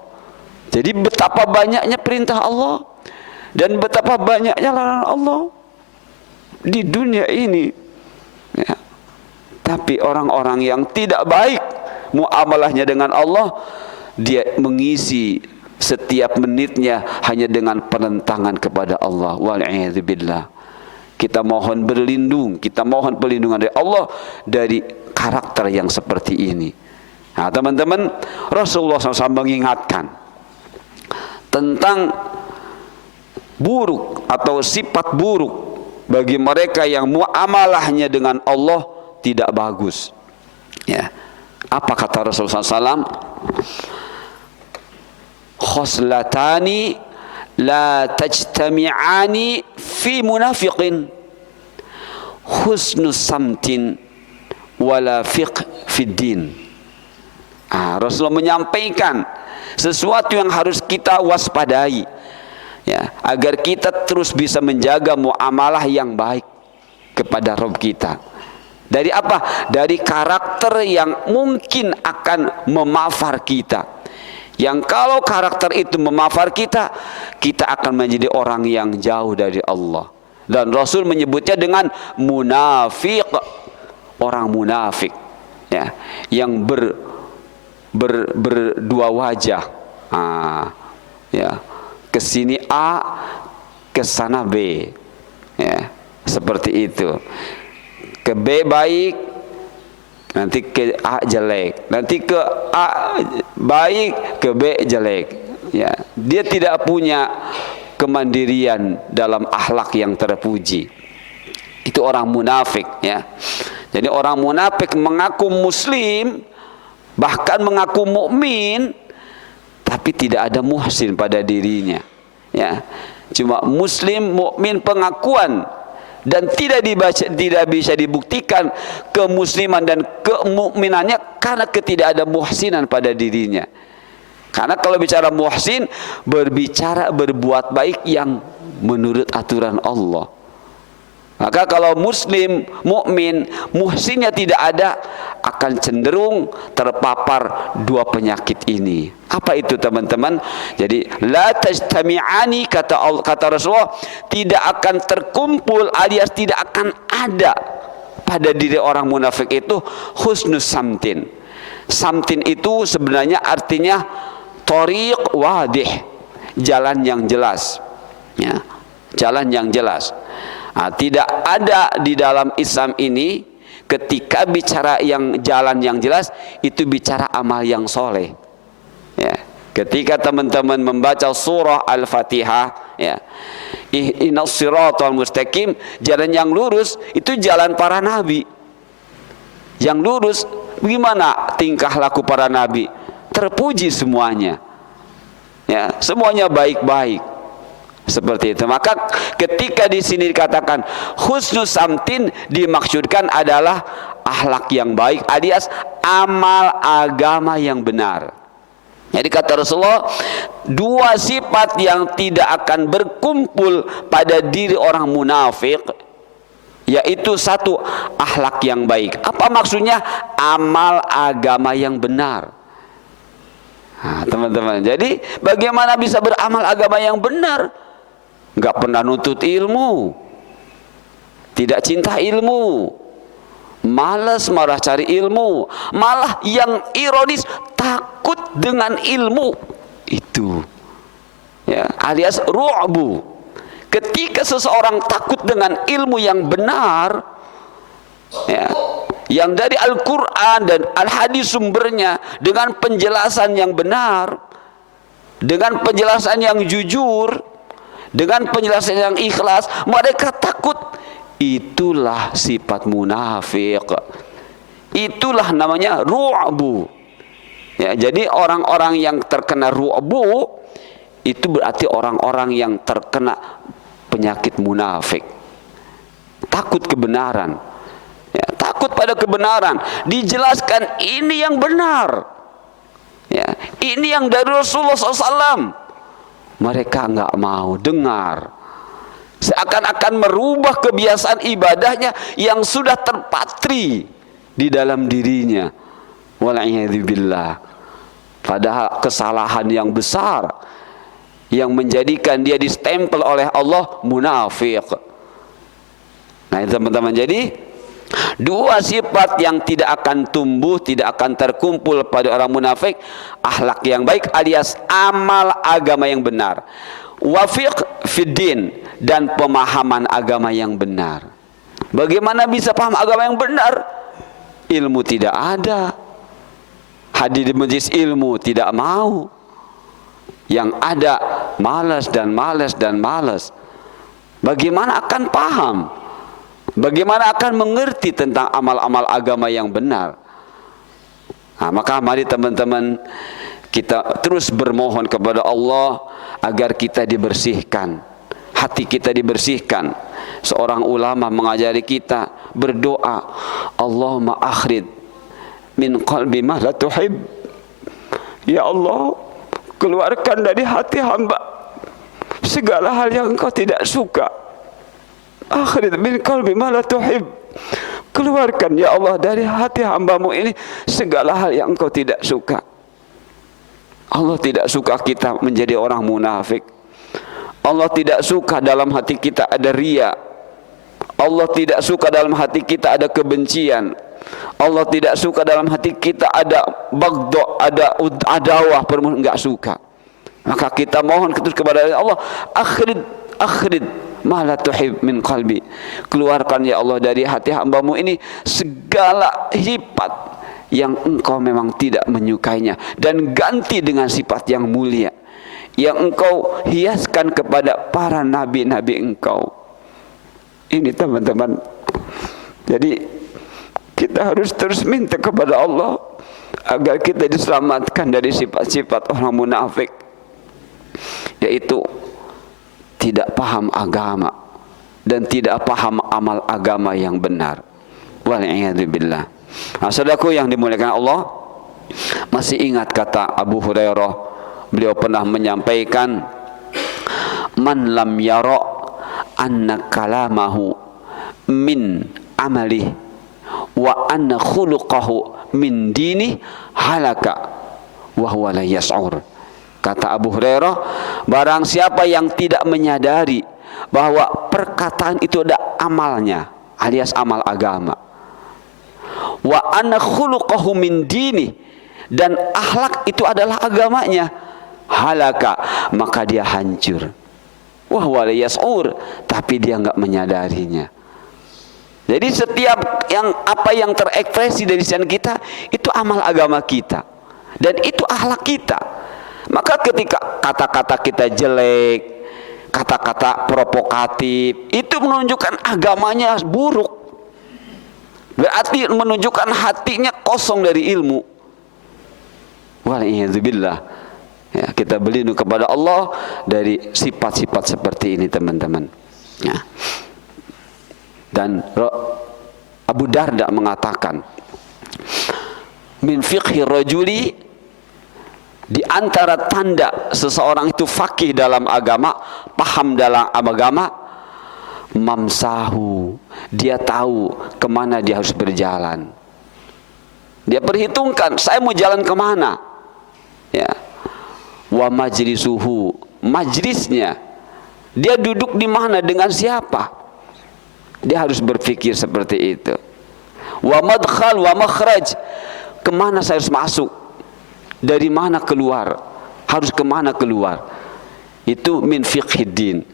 Jadi betapa banyaknya perintah Allah dan betapa banyaknya larangan Allah di dunia ini, ya. Tapi orang-orang yang tidak baik muamalahnya dengan Allah, dia mengisi setiap menitnya hanya dengan penentangan kepada Allah. Wal'iyadzubillah. Kita mohon berlindung, kita mohon perlindungan dari Allah dari karakter yang seperti ini. Nah teman-teman, Rasulullah SAW mengingatkan tentang buruk atau sifat buruk bagi mereka yang muamalahnya dengan Allah tidak bagus. Ya. Apa kata Rasulullah SAW? Khoslatani la tajtami'ani fi munafiqin husnus samtin wala fiqh fid din. Rasulullah menyampaikan sesuatu yang harus kita waspadai, ya, agar kita terus bisa menjaga muamalah yang baik kepada Rabb kita. Dari apa? Dari karakter yang mungkin akan memafar kita. Yang kalau karakter itu memafar kita, kita akan menjadi orang yang jauh dari Allah. Dan Rasul menyebutnya dengan munafik, orang munafik, ya, yang berdua wajah, ya, kesini A, kesana B, ya, seperti itu. Ke B baik, nanti ke A jelek, nanti ke A baik, ke B jelek. Ya, dia tidak punya kemandirian dalam akhlak yang terpuji. Itu orang munafik, ya. Jadi orang munafik mengaku muslim, bahkan mengaku mukmin, tapi tidak ada muhsin pada dirinya. Ya, cuma muslim, mukmin pengakuan, dan tidak bisa dibuktikan kemusliman dan kemukminannya karena ketidakada muhsinan pada dirinya. Karena kalau bicara muhsin, berbicara berbuat baik yang menurut aturan Allah. Maka kalau muslim, mukmin, muhsinnya tidak ada, akan cenderung terpapar dua penyakit ini. Apa itu teman-teman? Jadi la tajtami'ani, kata Rasulullah, tidak akan terkumpul alias tidak akan ada pada diri orang munafik itu husnus samtin. Samtin itu sebenarnya artinya thoriq wadih, jalan yang jelas, ya, jalan yang jelas. Tidak ada di dalam Islam ini ketika bicara yang jalan yang jelas itu bicara amal yang soleh. Ya, ketika teman-teman membaca surah Al-Fatihah, ya, ihdinas siratal mustaqim, jalan yang lurus itu jalan para nabi. Yang lurus, bagaimana tingkah laku para nabi? Terpuji semuanya. Ya, semuanya baik-baik. Seperti itu. Maka ketika di sini dikatakan husnus samtin, dimaksudkan adalah akhlak yang baik alias amal agama yang benar. Jadi kata Rasulullah, dua sifat yang tidak akan berkumpul pada diri orang munafik, yaitu satu, akhlak yang baik. Apa maksudnya? Amal agama yang benar. Teman-teman, jadi bagaimana bisa beramal agama yang benar? Nggak pernah nuntut ilmu, tidak cinta ilmu, malas malah cari ilmu, malah yang ironis takut dengan ilmu itu, ya, alias ru'bu. Ketika seseorang takut dengan ilmu yang benar, ya, yang dari Al-Quran dan Al-Hadis sumbernya, dengan penjelasan yang benar, dengan penjelasan yang jujur, dengan penjelasan yang ikhlas, mereka takut. Itulah sifat munafik. Itulah namanya ru'bu. Ya, jadi orang-orang yang terkena ru'bu itu berarti orang-orang yang terkena penyakit munafik. Takut kebenaran. Ya, takut pada kebenaran. Dijelaskan ini yang benar. Ya, ini yang dari Rasulullah SAW. Mereka nggak mau dengar, seakan-akan merubah kebiasaan ibadahnya yang sudah terpatri di dalam dirinya. Wal'iyadzubillah. Padahal kesalahan yang besar yang menjadikan dia distempel oleh Allah munafik. Nah teman-teman, jadi Dua sifat yang tidak akan tumbuh, tidak akan terkumpul pada orang munafik: akhlak yang baik alias amal agama yang benar, wafiq fiddin, dan pemahaman agama yang benar. Bagaimana bisa paham agama yang benar? Ilmu tidak ada, hadir di majelis ilmu tidak mau, yang ada malas dan malas dan malas. Bagaimana akan paham? Bagaimana akan mengerti tentang amal-amal agama yang benar? Nah, maka mari teman-teman kita terus bermohon kepada Allah agar kita dibersihkan, hati kita dibersihkan. Seorang ulama mengajari kita berdoa, Allahumma akhrid min qalbi ma la tuhib. Ya Allah, keluarkan dari hati hamba segala hal yang engkau tidak suka. Akhrid min qalbi ma la tuhib. Keluarkan ya Allah dari hati hambamu ini segala hal yang engkau tidak suka. Allah tidak suka kita menjadi orang munafik. Allah tidak suka dalam hati kita ada riya. Allah tidak suka dalam hati kita ada kebencian. Allah tidak suka dalam hati kita ada bagdo, ada adawah, enggak suka. Maka kita mohon terus kepada Allah, akhrid ma la tuhib min qalbi. Keluarkan ya Allah dari hati hambamu ini segala sifat yang engkau memang tidak menyukainya, dan ganti dengan sifat yang mulia yang engkau hiaskan kepada para nabi-nabi engkau. Ini teman-teman, jadi kita harus terus minta kepada Allah agar kita diselamatkan dari sifat-sifat orang munafik, yaitu tidak paham agama dan tidak paham amal agama yang benar. Wal'iyadzubillah. Nah, saudaraku yang dimuliakan Allah, masih ingat kata Abu Hurairah? Beliau pernah menyampaikan, man lam yara anna kalamahu min amali wa anna khuluqahu min dini halaka wa huwa la yas'ur. Kata Abu Hurairah, barang siapa yang tidak menyadari bahwa perkataan itu ada amalnya, alias amal agama, wa anna khuluqahu min dini, dan akhlak itu adalah agamanya, halaka, maka dia hancur. Wa huwa la yas'ur, tapi dia enggak menyadarinya. Jadi setiap apa yang terekspresi dari lisan kita itu amal agama kita, dan itu akhlak kita. Maka ketika kata-kata kita jelek, kata-kata provokatif, itu menunjukkan agamanya buruk. Berarti menunjukkan hatinya kosong dari ilmu. Wal'iyadzubillah. Ya, kita berlindung kepada Allah dari sifat-sifat seperti ini, teman-teman. Ya. Dan Abu Darda mengatakan, min fiqhi rajuli, di antara tanda seseorang itu fakih dalam agama, paham dalam agama, mamsahu, dia tahu kemana dia harus berjalan. Dia perhitungkan, saya mau jalan kemana, ya. Wa majlisuhu, majlisnya, dia duduk di mana, dengan siapa, dia harus berpikir seperti itu. Wa madkhal wa makhraj, kemana saya harus masuk, dari mana keluar, harus kemana keluar. Itu min fiqhiddin.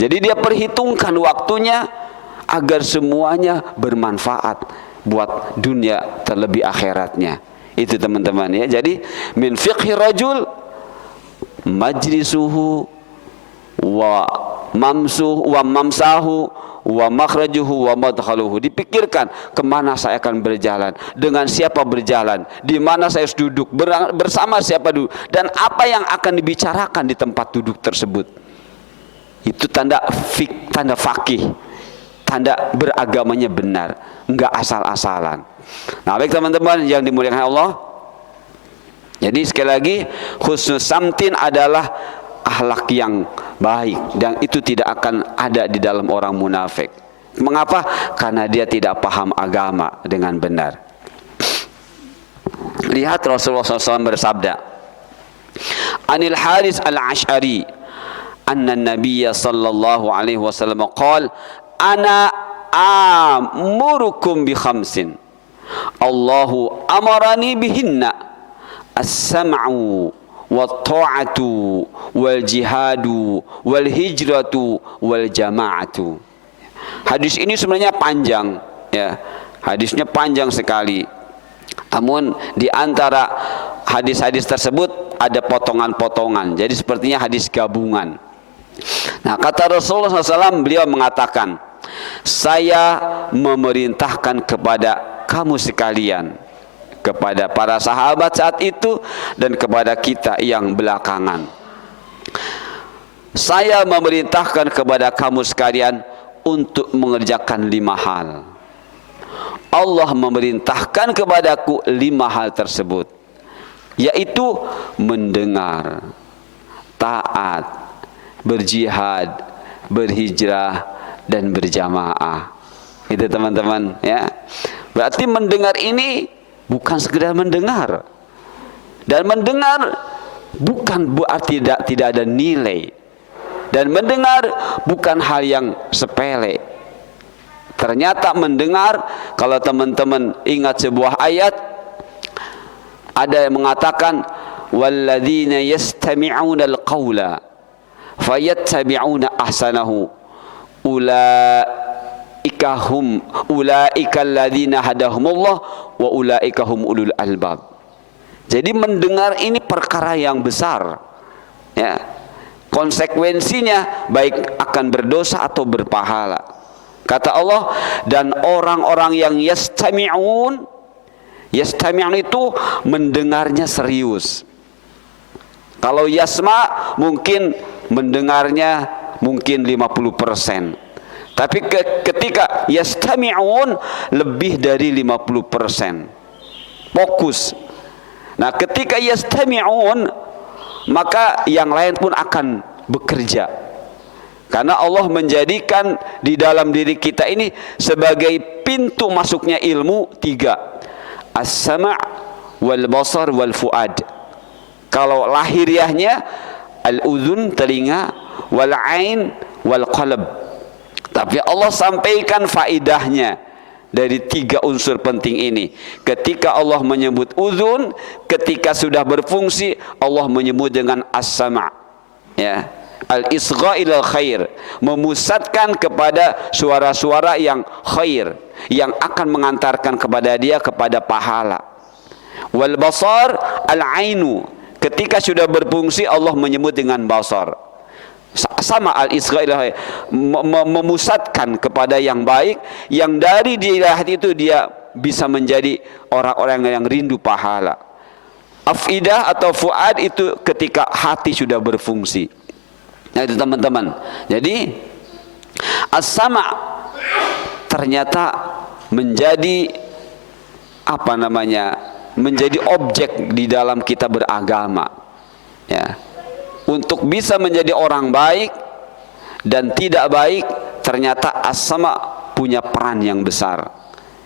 Jadi dia perhitungkan waktunya agar semuanya bermanfaat buat dunia terlebih akhiratnya. Itu teman-teman ya. Jadi min fiqhi rajul majlisuhu wa mamsahu wa makhrajuhu wa madkhaluhu. Dipikirkan kemana saya akan berjalan, dengan siapa berjalan, di mana saya harus duduk, bersama siapa duduk, dan apa yang akan dibicarakan di tempat duduk tersebut. Itu tanda fakih, tanda beragamanya benar, enggak asal-asalan. Nah, baik teman-teman yang dimuliakan Allah, jadi sekali lagi, husnul samtin adalah akhlak yang baik, dan itu tidak akan ada di dalam orang munafik. Mengapa? Karena dia tidak paham agama dengan benar. Lihat Rasulullah SAW bersabda, Anil Haris al-Ash'ari anna Nabiya sallallahu alaihi wasallam qala ana amurukum bi khamsin Allahu amarani bihinna as-sam'u wat ta'atu wal jihadu wal hijratu wal jama'atu. Hadis ini sebenarnya panjang ya. Hadisnya panjang sekali. Namun di antara hadis-hadis tersebut ada potongan-potongan. Jadi sepertinya hadis gabungan. Nah, kata Rasulullah SAW, beliau mengatakan, saya memerintahkan kepada kamu sekalian, kepada para sahabat saat itu dan kepada kita yang belakangan, saya memerintahkan kepada kamu sekalian untuk mengerjakan 5 hal. Allah memerintahkan kepadaku 5 hal tersebut, yaitu mendengar, taat, berjihad, berhijrah, dan berjamaah. Itu teman-teman ya. Berarti mendengar ini bukan sekedar mendengar. Dan mendengar bukan berarti tidak ada nilai. Dan mendengar bukan hal yang sepele. Ternyata mendengar, kalau teman-teman ingat sebuah ayat, ada yang mengatakan walladzina yastami'una al-qawla fayattabi'una ahsanahu ulaika alladzina hadahumullah wa ulaika hum ulul albab. Jadi mendengar ini perkara yang besar ya. Konsekuensinya baik akan berdosa atau berpahala. Kata Allah, dan orang-orang yang yastami'un itu mendengarnya serius. Kalau yasma mungkin mendengarnya mungkin 50%. Tapi ketika yastami'un lebih dari 50%. Fokus. Nah, ketika yastami'un maka yang lain pun akan bekerja. Karena Allah menjadikan di dalam diri kita ini sebagai pintu masuknya ilmu 3. As-sama' wal basar wal fuad. Kalau lahiriahnya al-udhun telinga, wal ain wal qalb. Tapi Allah sampaikan faidahnya dari 3 unsur penting ini. Ketika Allah menyebut udhun, ketika sudah berfungsi Allah menyebut dengan as-sama'. Ya. Al-isgha ilal khair, memusatkan kepada suara-suara yang khair, yang akan mengantarkan kepada dia kepada pahala. Wal basar al-ainu, ketika sudah berfungsi Allah menyebut dengan basar. Sama al-isgha ilal khair, memusatkan kepada yang baik, yang dari dia itu dia bisa menjadi orang-orang yang rindu pahala. Afidah atau fuad itu ketika hati sudah berfungsi. Nah itu teman-teman. Jadi as-sama' ternyata menjadi apa namanya? Menjadi objek di dalam kita beragama. Ya. Untuk bisa menjadi orang baik dan tidak baik, ternyata as-sama' punya peran yang besar.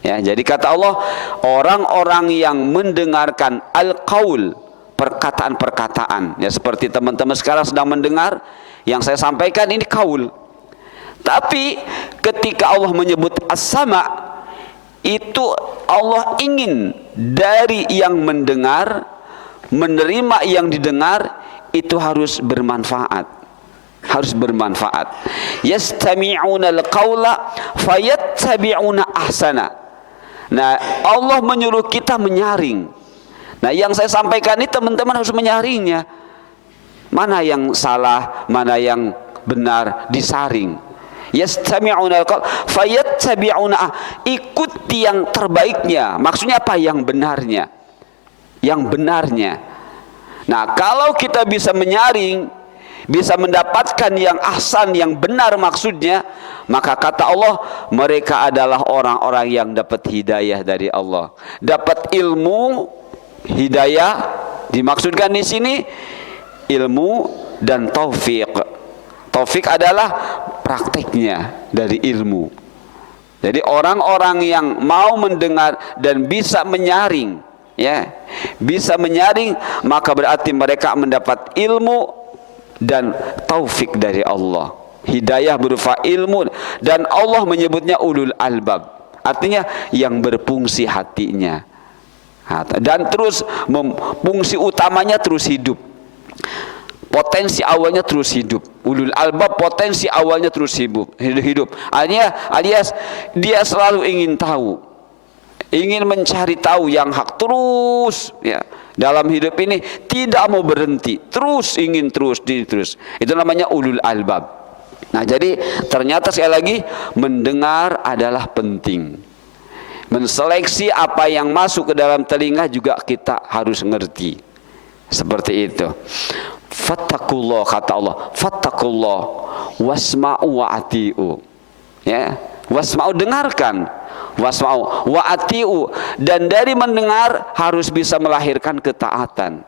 Ya, jadi kata Allah, orang-orang yang mendengarkan al-qaul, perkataan-perkataan, ya seperti teman-teman sekarang sedang mendengar yang saya sampaikan ini kaul. Tapi ketika Allah menyebut as-sama', itu Allah ingin dari yang mendengar, menerima yang didengar itu harus bermanfaat. Harus bermanfaat. Yastami'una al-qawla fayattabi'una ahsana. Nah, Allah menyuruh kita menyaring. Nah, yang saya sampaikan ini teman-teman harus menyaringnya. Mana yang salah, mana yang benar, disaring. Yastami'una al-qawl fayattabi'una, ikuti yang terbaiknya. Maksudnya apa? Yang benarnya. Yang benarnya. Nah, kalau kita bisa menyaring, bisa mendapatkan yang ahsan, yang benar maksudnya, maka kata Allah, mereka adalah orang-orang yang dapat hidayah dari Allah. Dapat ilmu, hidayah dimaksudkan di sini ilmu dan taufik. Taufik adalah prakteknya dari ilmu. Jadi orang-orang yang mau mendengar dan bisa menyaring, ya, bisa menyaring, maka berarti mereka mendapat ilmu dan taufik dari Allah. Hidayah berupa ilmu, dan Allah menyebutnya ulul albab, artinya yang berfungsi hatinya. Dan terus fungsi utamanya terus hidup. Potensi awalnya terus hidup. Ulul albab potensi awalnya terus hidup. Alias dia selalu ingin tahu, ingin mencari tahu yang hak terus, ya. Dalam hidup ini tidak mau berhenti, terus ingin terus. Itu namanya ulul albab. Nah, jadi ternyata sekali lagi mendengar adalah penting. Menseleksi apa yang masuk ke dalam telinga juga kita harus ngerti. Seperti itu. Fattakullah, kata Allah, fattakullah wasma'u wa ati'u. Ya, wasma'u, dengarkan, wasma'u wa ati'u, dan dari mendengar harus bisa melahirkan ketaatan.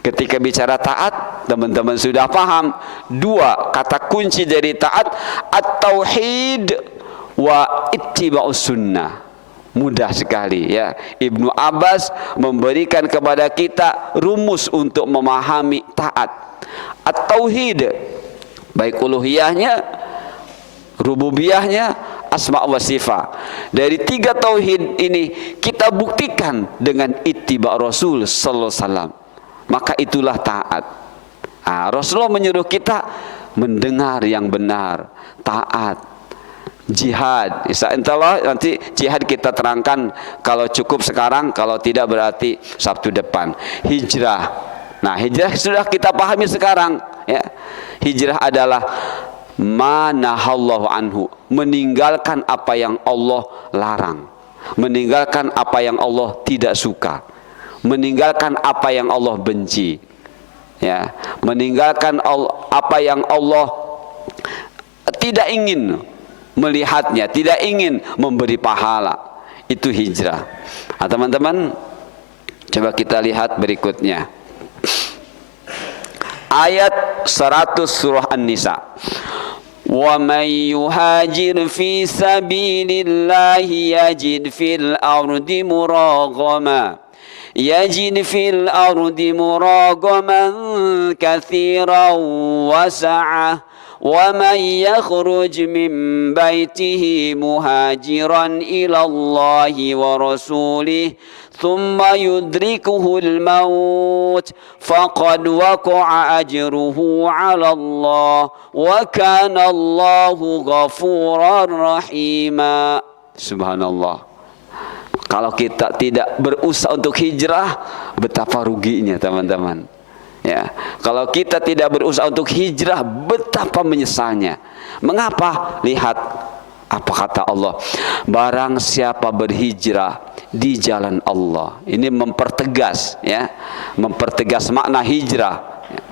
Ketika bicara taat, teman-teman sudah paham dua kata kunci dari taat, at-tauhid wa ittiba'us sunnah. Mudah sekali, ya. Ibnu Abbas memberikan kepada kita rumus untuk memahami taat. At-tauhid, baik uluhiyahnya, rububiyahnya, asma wa sifat. Dari tiga tauhid ini kita buktikan dengan ittiba Rasul sallallahu alaihi wasallam. Maka itulah taat. Rasulullah menyuruh kita mendengar yang benar, taat. Jihad, insyaallah nanti jihad kita terangkan kalau cukup sekarang, kalau tidak berarti Sabtu depan. Hijrah, nah hijrah sudah kita pahami sekarang, ya. Hijrah adalah manahallahu anhu, meninggalkan apa yang Allah larang, meninggalkan apa yang Allah tidak suka, meninggalkan apa yang Allah benci, ya, meninggalkan apa yang Allah tidak ingin melihatnya, tidak ingin memberi pahala. Itu hijrah. Nah, teman-teman, coba kita lihat berikutnya. Ayat 100 surah An-Nisa. Wa may yuhajir fi sabilillahi yajid fil ardi muraghama. يجد في الأرض مراغما كثيرا وسعة ومن يخرج من بيته مهاجرا إلى الله ورسوله ثم يدركه الموت فقد وقع أجره على الله وكان الله غفورا رحيما. Subhanallah. Kalau kita tidak berusaha untuk hijrah, betapa ruginya, teman-teman. Ya, kalau kita tidak berusaha untuk hijrah, betapa menyesalnya. Mengapa? Lihat apa kata Allah. Barang siapa berhijrah di jalan Allah. Ini mempertegas, ya, mempertegas makna hijrah. Ya.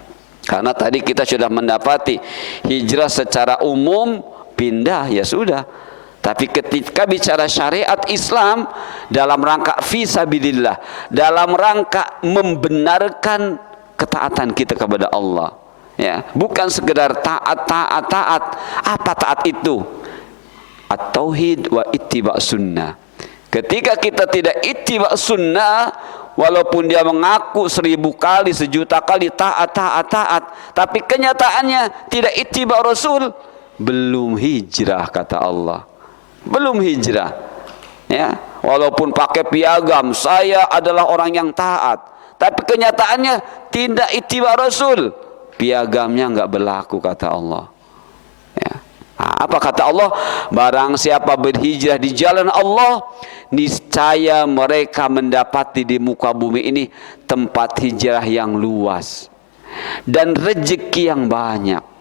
Karena tadi kita sudah mendapati hijrah secara umum pindah, ya sudah. Tapi ketika bicara syariat Islam dalam rangka fisabilillah, dalam rangka membenarkan ketaatan kita kepada Allah, ya, bukan sekedar taat. Apa taat itu? At-tauhid wa ittiba sunnah. Ketika kita tidak ittiba sunnah, walaupun dia mengaku 1000 kali, 1.000.000 kali taat, tapi kenyataannya tidak ittiba Rasul, belum hijrah, kata Allah. Belum hijrah, ya. Walaupun pakai piagam saya adalah orang yang taat, tapi kenyataannya tidak ittiba Rasul, piagamnya enggak berlaku, kata Allah, ya. Apa kata Allah? Barang siapa berhijrah di jalan Allah, niscaya mereka mendapati di muka bumi ini tempat hijrah yang luas dan rezeki yang banyak.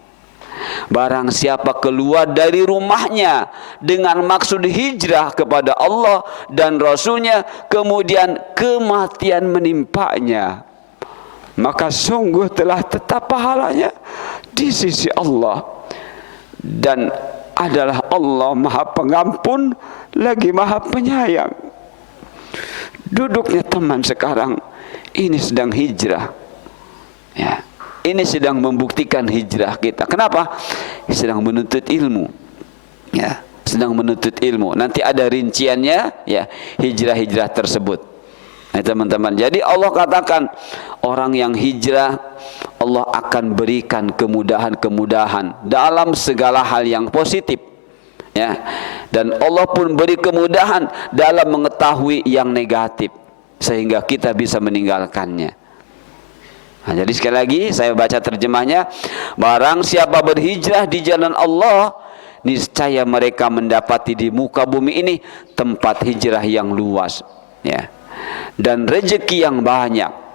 Barang siapa keluar dari rumahnya dengan maksud hijrah kepada Allah dan Rasulnya, kemudian kematian menimpanya, maka sungguh telah tetap pahalanya di sisi Allah, dan adalah Allah Maha Pengampun lagi Maha Penyayang. Duduknya teman sekarang ini sedang hijrah, ya. Ini sedang membuktikan hijrah kita. Kenapa? Sedang menuntut ilmu, ya, sedang menuntut ilmu. Nanti ada rinciannya, ya, hijrah-hijrah tersebut. Nah, teman-teman, jadi Allah katakan orang yang hijrah Allah akan berikan kemudahan-kemudahan dalam segala hal yang positif, ya. Dan Allah pun beri kemudahan dalam mengetahui yang negatif sehingga kita bisa meninggalkannya. Nah, jadi sekali lagi saya baca terjemahnya, barang siapa berhijrah di jalan Allah, niscaya mereka mendapati di muka bumi ini tempat hijrah yang luas, ya, dan rezeki yang banyak.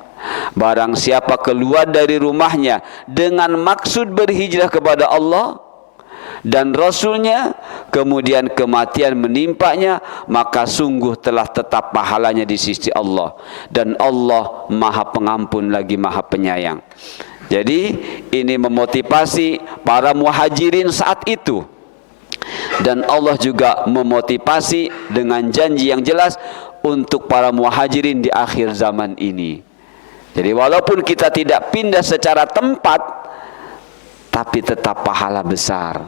Barang siapa keluar dari rumahnya dengan maksud berhijrah kepada Allah dan Rasulnya, kemudian kematian menimpanya, maka sungguh telah tetap pahalanya di sisi Allah, dan Allah Maha Pengampun lagi Maha Penyayang. Jadi ini memotivasi para muhajirin saat itu, dan Allah juga memotivasi dengan janji yang jelas untuk para muhajirin di akhir zaman ini. Jadi walaupun kita tidak pindah secara tempat, tapi tetap pahala besar,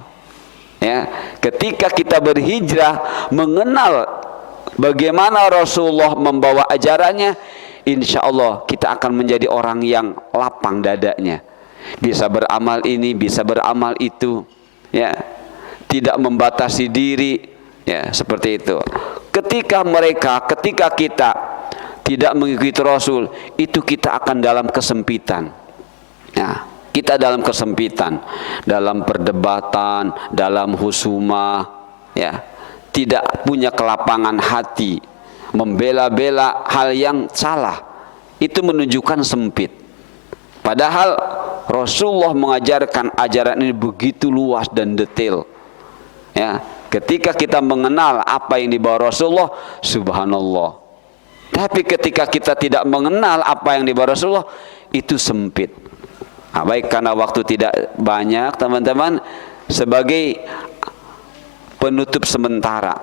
ya. Ketika kita berhijrah, mengenal bagaimana Rasulullah membawa ajarannya, insya Allah kita akan menjadi orang yang lapang dadanya, bisa beramal ini, bisa beramal itu, ya, tidak membatasi diri, ya, seperti itu. Ketika kita tidak mengikuti Rasul, itu kita akan dalam kesempitan. Nah, kita dalam kesempitan, dalam perdebatan, dalam husuma, ya, tidak punya kelapangan hati, membela-bela hal yang salah. Itu menunjukkan sempit. Padahal Rasulullah mengajarkan ajaran ini begitu luas dan detail, ya. Ketika kita mengenal apa yang dibawa Rasulullah, subhanallah. Tapi ketika kita tidak mengenal apa yang dibawa Rasulullah, itu sempit. Nah, baik, karena waktu tidak banyak teman-teman, sebagai penutup sementara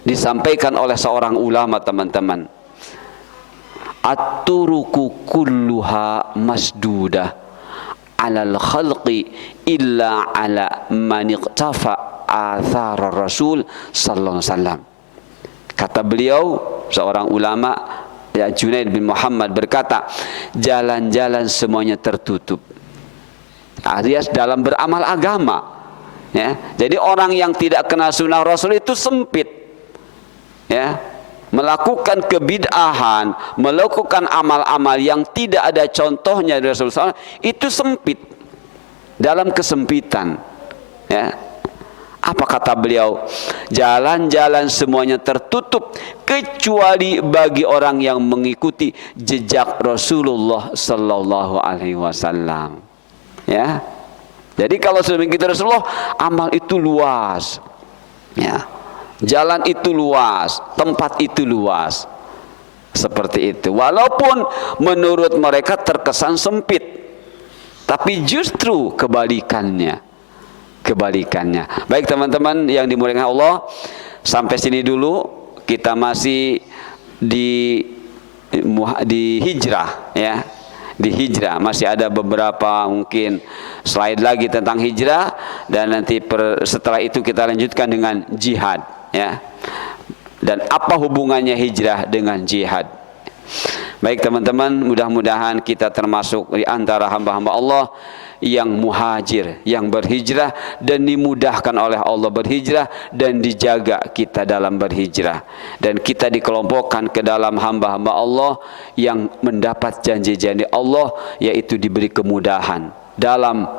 disampaikan oleh seorang ulama teman-teman, at-turuku kulluha masdudah alal khalqi illa ala man iqtafa athar Rasul sallallahu alaihi wasallam. Kata beliau, seorang ulama, ya, Junaid bin Muhammad berkata, jalan-jalan semuanya tertutup, alias dalam beramal agama, ya. Jadi orang yang tidak kenal sunnah Rasul itu sempit, ya, melakukan kebid'ahan, melakukan amal-amal yang tidak ada contohnya dari Rasulullah, itu sempit, dalam kesempitan, ya. Apa kata beliau? Jalan-jalan semuanya tertutup kecuali bagi orang yang mengikuti jejak Rasulullah sallallahu alaihi wasallam. Ya. Jadi kalau sudah mengikuti Rasulullah, amal itu luas. Ya. Jalan itu luas, tempat itu luas. Seperti itu. Walaupun menurut mereka terkesan sempit, tapi justru kebalikannya. Baik teman-teman yang dimuliakan Allah, sampai sini dulu kita masih di hijrah, ya. Di hijrah masih ada beberapa mungkin slide lagi tentang hijrah, dan nanti setelah itu kita lanjutkan dengan jihad, ya. Dan apa hubungannya hijrah dengan jihad? Baik teman-teman, mudah-mudahan kita termasuk di antara hamba-hamba Allah yang muhajir, yang berhijrah dan dimudahkan oleh Allah berhijrah dan dijaga kita dalam berhijrah, dan kita dikelompokkan ke dalam hamba-hamba Allah yang mendapat janji-janji Allah, yaitu diberi kemudahan dalam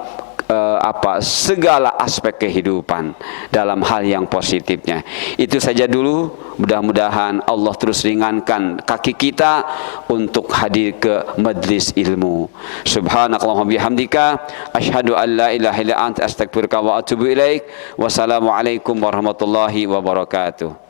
segala aspek kehidupan, dalam hal yang positifnya. Itu saja dulu. Mudah-mudahan Allah terus ringankan kaki kita untuk hadir ke majlis ilmu. Subhanakallahumma bihamdika asyhadu an la ilaha illa anta astaghfiruka wa atubu ilaik. Wassalamualaikum warahmatullahi wabarakatuh.